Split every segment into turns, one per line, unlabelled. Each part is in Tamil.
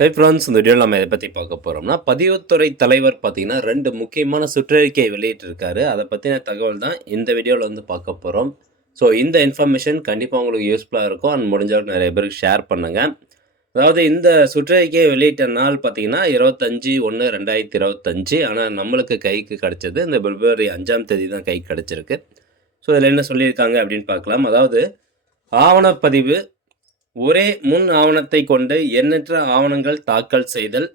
ஹை ஃப்ரெண்ட்ஸ் இந்த வீடியோவில் நம்ம இதை பற்றி பார்க்க போகிறோம்னா பதிவுத்துறை தலைவர் பார்த்தீங்கன்னா ரெண்டு முக்கியமான சுற்றறிக்கை வெளியிட்டிருக்காரு. அதை பற்றின தகவல் தான் இந்த வீடியோவில் வந்து பார்க்க போகிறோம் ஸோ இந்த இன்ஃபர்மேஷன் கண்டிப்பாக உங்களுக்கு யூஸ்ஃபுல்லாக இருக்கும். அண்ட் முடிஞ்சவருக்கு நிறைய பேருக்கு ஷேர் பண்ணுங்கள் அதாவது இந்த சுற்றறிக்கையை வெளியிட்ட நாள் பார்த்தீங்கன்னா இருபத்தஞ்சி ஒன்று ரெண்டாயிரத்தி இருபத்தஞ்சி. ஆனால் நம்மளுக்கு கைக்கு கிடச்சது இந்த பிப்ரவரி அஞ்சாம் தேதி தான் கைக்கு கிடச்சிருக்கு. ஸோ இதில் என்ன சொல்லியிருக்காங்க அப்படின்னு பார்க்கலாம். அதாவது ஆவணப்பதிவு ஒரே முன் ஆவணத்தை கொண்டு எண்ணற்ற ஆவணங்கள் தாக்கல் செய்தல்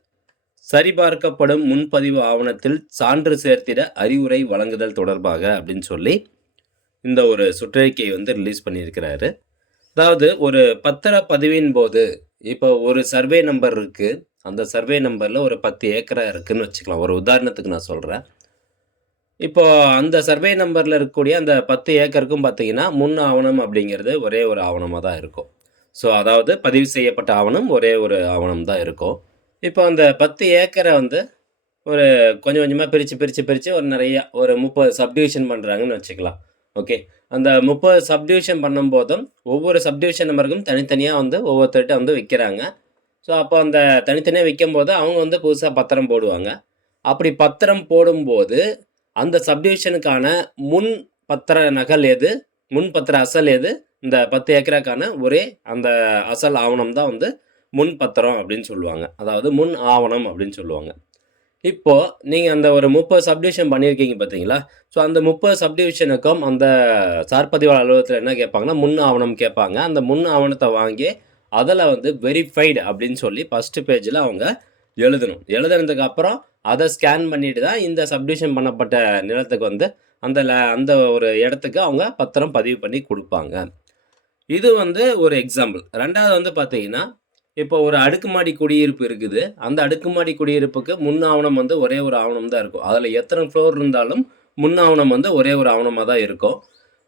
சரிபார்க்கப்படும் முன்பதிவு ஆவணத்தில் சான்று சேர்த்திட அறிவுரை வழங்குதல் தொடர்பாக அப்படின்னு சொல்லி இந்த ஒரு சுற்றறிக்கையை வந்து ரிலீஸ் பண்ணியிருக்கிறாரு. அதாவது ஒரு பத்திர பதிவின் போது இப்போ ஒரு சர்வே நம்பர் இருக்குது அந்த சர்வே நம்பரில் ஒரு பத்து ஏக்கரா இருக்குதுன்னு வச்சுக்கலாம். ஒரு உதாரணத்துக்கு நான் சொல்கிறேன் இப்போ அந்த சர்வே நம்பரில் இருக்கக்கூடிய அந்த பத்து ஏக்கருக்கும் பார்த்தீங்கன்னா முன் ஆவணம் அப்படிங்கிறது ஒரே ஒரு ஆவணமாக தான் இருக்கும். ஸோ அதாவது பதிவு செய்யப்பட்ட ஆவணம் ஒரே ஒரு ஆவணம் தான் இருக்கும். இப்போ அந்த பத்து ஏக்கரை வந்து ஒரு கொஞ்சம் கொஞ்சமாக பிரித்து பிரித்து பிரித்து ஒரு நிறைய ஒரு முப்பது சப்டிவிஷன் பண்ணுறாங்கன்னு வச்சுக்கலாம். ஓகே அந்த முப்பது சப்டிவிஷன் பண்ணும்போதும் ஒவ்வொரு சப்டிவிஷன் நம்பருக்கும் தனித்தனியாக வந்து ஒவ்வொருத்தர்கிட்ட வந்து விற்கிறாங்க ஸோ அப்போ அந்த தனித்தனியாக விற்கும்போது அவங்க வந்து புதுசாக பத்திரம் போடுவாங்க. அப்படி பத்திரம் போடும்போது அந்த சப்டிவிஷனுக்கான முன் பத்திர நகல் எது? முன் பத்திர அசல் எது? இந்த பத்து ஏக்கராக்கான ஒரே அந்த அசல் ஆவணம் தான் வந்து முன் பத்திரம் அப்படின்னு சொல்லுவாங்க. அதாவது முன் ஆவணம் அப்படின்னு சொல்லுவாங்க. இப்போது நீங்கள் அந்த ஒரு முப்பது சப்டிவிஷன் பண்ணியிருக்கீங்க பார்த்தீங்களா? ஸோ அந்த முப்பது சப்டிவிஷனுக்கும் அந்த சார்பதிவாளர் அலுவலகத்தில் என்ன கேட்பாங்கன்னா முன் ஆவணம் கேட்பாங்க. அந்த முன் ஆவணத்தை வாங்கி அதில் வந்து வெரிஃபைடு அப்படின்னு சொல்லி ஃபஸ்ட்டு பேஜில் அவங்க எழுதணும். எழுதுனதுக்கு அப்புறம் அதை ஸ்கேன் பண்ணிட்டு தான் இந்த சப்டிவிஷன் பண்ணப்பட்ட நிலத்துக்கு வந்து அந்த ல- அந்த ஒரு இடத்துக்கு அவங்க பத்திரம் பதிவு பண்ணி கொடுப்பாங்க. இது வந்து ஒரு எக்ஸாம்பிள் ரெண்டாவது வந்து பார்த்தீங்கன்னா இப்போ ஒரு அடுக்குமாடி குடியிருப்பு இருக்குது. அந்த அடுக்குமாடி குடியிருப்புக்கு முன் ஆவணம் வந்து ஒரே ஒரு ஆவணம் தான் இருக்கும். அதில் எத்தனை ஃப்ளோர் இருந்தாலும் முன் ஆவணம் வந்து ஒரே ஒரு ஆவணமாக தான் இருக்கும்.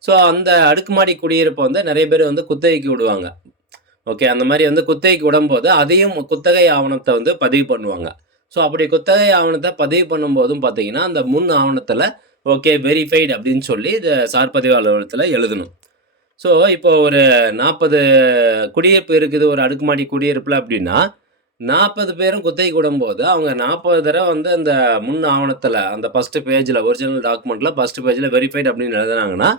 ஸோ அந்த அடுக்குமாடி குடியிருப்பை வந்து நிறைய பேர் வந்து குத்தகைக்கு விடுவாங்க. ஓகே அந்த மாதிரி வந்து குத்தகைக்கு விடும்போது அதையும் குத்தகை ஆவணத்தை வந்து பதிவு பண்ணுவாங்க. ஸோ அப்படி குத்தகை ஆவணத்தை பதிவு பண்ணும்போதும் பார்த்தீங்கன்னா அந்த முன் ஆவணத்தில் ஓகே வெரிஃபைடு அப்படின்னு சொல்லி இந்த சார்பதிவு அலுவலகத்தில் எழுதணும். ஸோ இப்போ ஒரு நாற்பது குடியிருப்பு இருக்குது ஒரு அடுக்குமாடி குடியிருப்பில் அப்படின்னா நாற்பது பேரும் குத்தகை விடும்போது அவங்க நாற்பது தடவை வந்து அந்த முன் ஆவணத்தில் அந்த ஃபஸ்ட்டு பேஜில் ஒரிஜினல் டாக்குமெண்ட்டில் ஃபஸ்ட்டு பேஜில் வெரிஃபைட் அப்படின்னு எழுதுனாங்கன்னா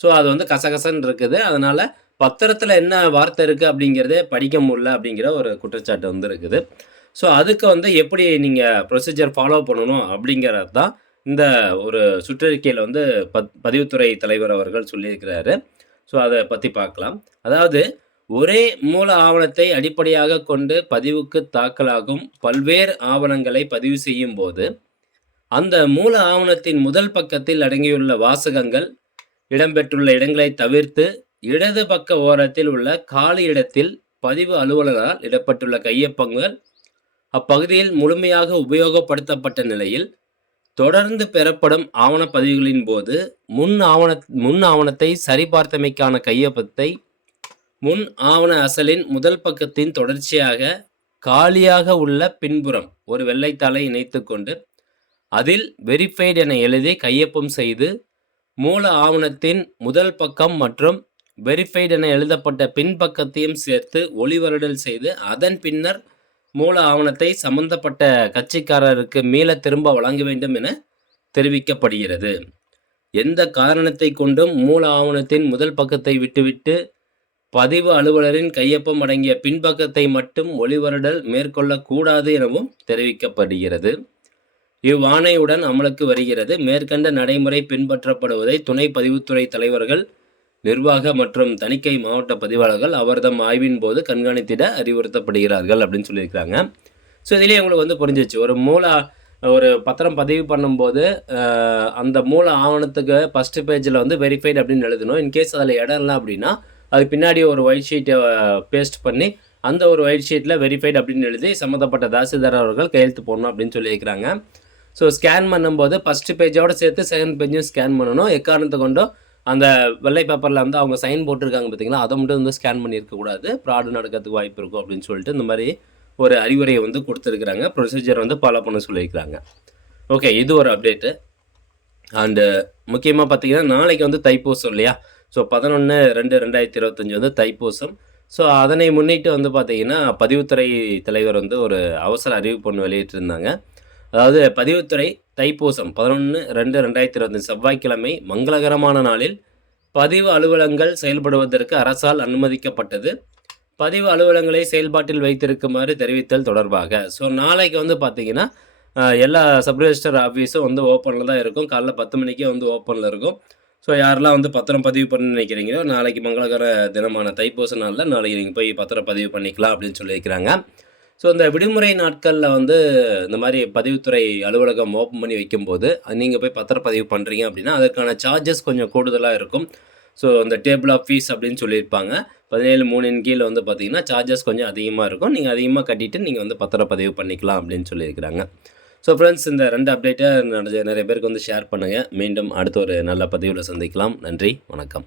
ஸோ அது வந்து கசகசன்னு இருக்குது. அதனால் பத்திரத்தில் என்ன வார்த்தை இருக்குது அப்படிங்கிறதே படிக்க முடியல அப்படிங்கிற ஒரு குற்றச்சாட்டு வந்து இருக்குது. ஸோ அதுக்கு வந்து எப்படி நீங்கள் ப்ரொசீஜர் ஃபாலோ பண்ணணும் அப்படிங்கிறது தான் இந்த ஒரு சுற்றறிக்கையில் வந்து பத் பதிவுத்துறை தலைவர் அவர்கள் சொல்லியிருக்கிறாரு. ஸோ அதை பற்றி பார்க்கலாம். அதாவது ஒரே மூல ஆவணத்தை அடிப்படையாக கொண்டு பதிவுக்கு தாக்கலாகும் பல்வேறு ஆவணங்களை பதிவு செய்யும் போது அந்த மூல ஆவணத்தின் முதல் பக்கத்தில் அடங்கியுள்ள வாசகங்கள் இடம்பெற்றுள்ள இடங்களை தவிர்த்து இடது பக்க ஓரத்தில் உள்ள காலி இடத்தில் பதிவு அலுவலரால் இடப்பட்டுள்ள கையொப்பங்கள் அப்பகுதியில் முழுமையாக உபயோகப்படுத்தப்பட்ட நிலையில் தொடர்ந்து பெறப்படும் ஆவணப்பதிவுகளின் போது முன் ஆவண முன் ஆவணத்தை சரிபார்த்தமைக்கான கையொப்பத்தை முன் ஆவண அசலின் முதல் பக்கத்தின் தொடர்ச்சியாக காலியாக உள்ள பின்புறம் ஒரு வெள்ளைத்தாளை இணைத்துக்கொண்டு அதில் வெரிஃபைடு என எழுதி கையொப்பம் செய்து மூல ஆவணத்தின் முதல் பக்கம் மற்றும் வெரிஃபைடு என எழுதப்பட்ட பின்பக்கத்தையும் சேர்த்து ஒளிவருடல் செய்து அதன் பின்னர் மூல ஆவணத்தை சம்பந்தப்பட்ட கட்சிக்காரருக்கு மீள திரும்ப வழங்க வேண்டும் என தெரிவிக்கப்படுகிறது. எந்த காரணத்தை கொண்டும் மூல ஆவணத்தின் முதல் பக்கத்தை விட்டுவிட்டு பதிவு அலுவலரின் கையொப்பம் அடங்கிய பின்பக்கத்தை மட்டும் ஒளிவருடல் மேற்கொள்ளக்கூடாது எனவும் தெரிவிக்கப்படுகிறது. இவ்வாணையுடன் அமலுக்கு வருகிறது. மேற்கண்ட நடைமுறை பின்பற்றப்படுவதை துணை பதிவுத்துறை தலைவர்கள் நிர்வாக மற்றும் தணிக்கை மாவட்ட பதிவாளர்கள் அவர்தம் ஆய்வின் போது கண்காணித்திட அறிவுறுத்தப்படுகிறார்கள் அப்படின்னு சொல்லியிருக்கிறாங்க. ஸோ இதிலே உங்களுக்கு வந்து புரிஞ்சிச்சு ஒரு மூல ஒரு பத்திரம் பதிவு பண்ணும்போது அந்த மூல ஆவணத்துக்கு ஃபஸ்ட்டு பேஜில் வந்து வெரிஃபைடு அப்படின்னு எழுதணும். இன்கேஸ் அதில் இடம் இல்லை அப்படின்னா அது பின்னாடி ஒரு ஒயிட் ஷீட்டை பேஸ்ட் பண்ணி அந்த ஒரு ஒயிட் ஷீட்டில் வெரிஃபைடு அப்படின்னு எழுதி சம்மந்தப்பட்ட தாசில்தார் அவர்கள் கையெழுத்து போடணும் அப்படின்னு சொல்லியிருக்கிறாங்க. ஸோ ஸ்கேன் பண்ணும்போது ஃபஸ்ட்டு பேஜோட சேர்த்து செகண்ட் பேஜையும் ஸ்கேன் பண்ணணும். எக்காரணத்தை கொண்டும் அந்த வெள்ளை பேப்பரில் வந்து அவங்க சைன் போட்டிருக்காங்க பார்த்தீங்களா அதை மட்டும் வந்து ஸ்கேன் பண்ணியிருக்கக்கூடாது ஃப்ராடு நடக்கிறதுக்கு வாய்ப்பு இருக்கும் அப்படின்னு சொல்லிட்டு இந்த மாதிரி ஒரு அறிவுரையை வந்து கொடுத்துருக்குறாங்க. ப்ரொசீஜர் வந்து ஃபாலோ பண்ண சொல்லியிருக்கிறாங்க. ஓகே இது ஒரு அப்டேட்டு அண்டு முக்கியமாக பார்த்தீங்கன்னா நாளைக்கு வந்து தைப்பூசம் இல்லையா? ஸோ பதினொன்று ரெண்டு ரெண்டாயிரத்தி இருபத்தஞ்சி வந்து தைப்பூசம். ஸோ அதனை முன்னிட்டு வந்து பார்த்தீங்கன்னா பதிவுத்துறை தலைவர் வந்து ஒரு அவசர அறிவிப்பு ஒன்று வெளியிட்டிருந்தாங்க. அதாவது பதிவுத்துறை தைப்பூசம் பதினொன்று ரெண்டு ரெண்டாயிரத்தி இருபத்தி செவ்வாய்க்கிழமை மங்களகரமான நாளில் பதிவு அலுவலகங்கள் செயல்படுவதற்கு அரசால் அனுமதிக்கப்பட்டது. பதிவு அலுவலகங்களை செயல்பாட்டில் வைத்திருக்குமாறு தெரிவித்தல் தொடர்பாக. ஸோ நாளைக்கு வந்து பார்த்தீங்கன்னா எல்லா சப்ரிஜிஸ்டர் ஆஃபீஸும் வந்து ஓப்பனில் தான் இருக்கும். காலைல பத்து மணிக்கே வந்து ஓப்பனில் இருக்கும். ஸோ யாரெல்லாம் வந்து பத்திரம் பதிவு பண்ண நினைக்கிறீங்களோ நாளைக்கு மங்களகர தினமான தைப்பூச நாளில் நாளைக்கு நீங்கள் போய் பத்திரம் பதிவு பண்ணிக்கலாம் அப்படின்னு சொல்லியிருக்கிறாங்க. ஸோ இந்த விடுமுறை நாட்களில் வந்து இந்த மாதிரி பதிவுத்துறை அலுவலகம் ஓப்பன் பண்ணி வைக்கும்போது நீங்கள் போய் பத்திரப்பதிவு பண்ணுறீங்க அப்படின்னா அதற்கான சார்ஜஸ் கொஞ்சம் கூடுதலாக இருக்கும். ஸோ இந்த டேபிள் ஆஃப் ஃபீஸ் அப்படின்னு சொல்லியிருப்பாங்க. பதினேழு மூணின் கீழே வந்து பார்த்தீங்கன்னா சார்ஜஸ் கொஞ்சம் அதிகமாக இருக்கும். நீங்கள் அதிகமாக கட்டிட்டு நீங்கள் வந்து பத்திரப்பதிவு பண்ணிக்கலாம் அப்படின்னு சொல்லியிருக்கிறாங்க. ஸோ ஃப்ரெண்ட்ஸ் இந்த ரெண்டு அப்டேட்டை நிறைய நிறைய பேருக்கு வந்து ஷேர் பண்ணுங்கள் மீண்டும் அடுத்த ஒரு நல்ல பதிவில் சந்திக்கலாம். நன்றி வணக்கம்.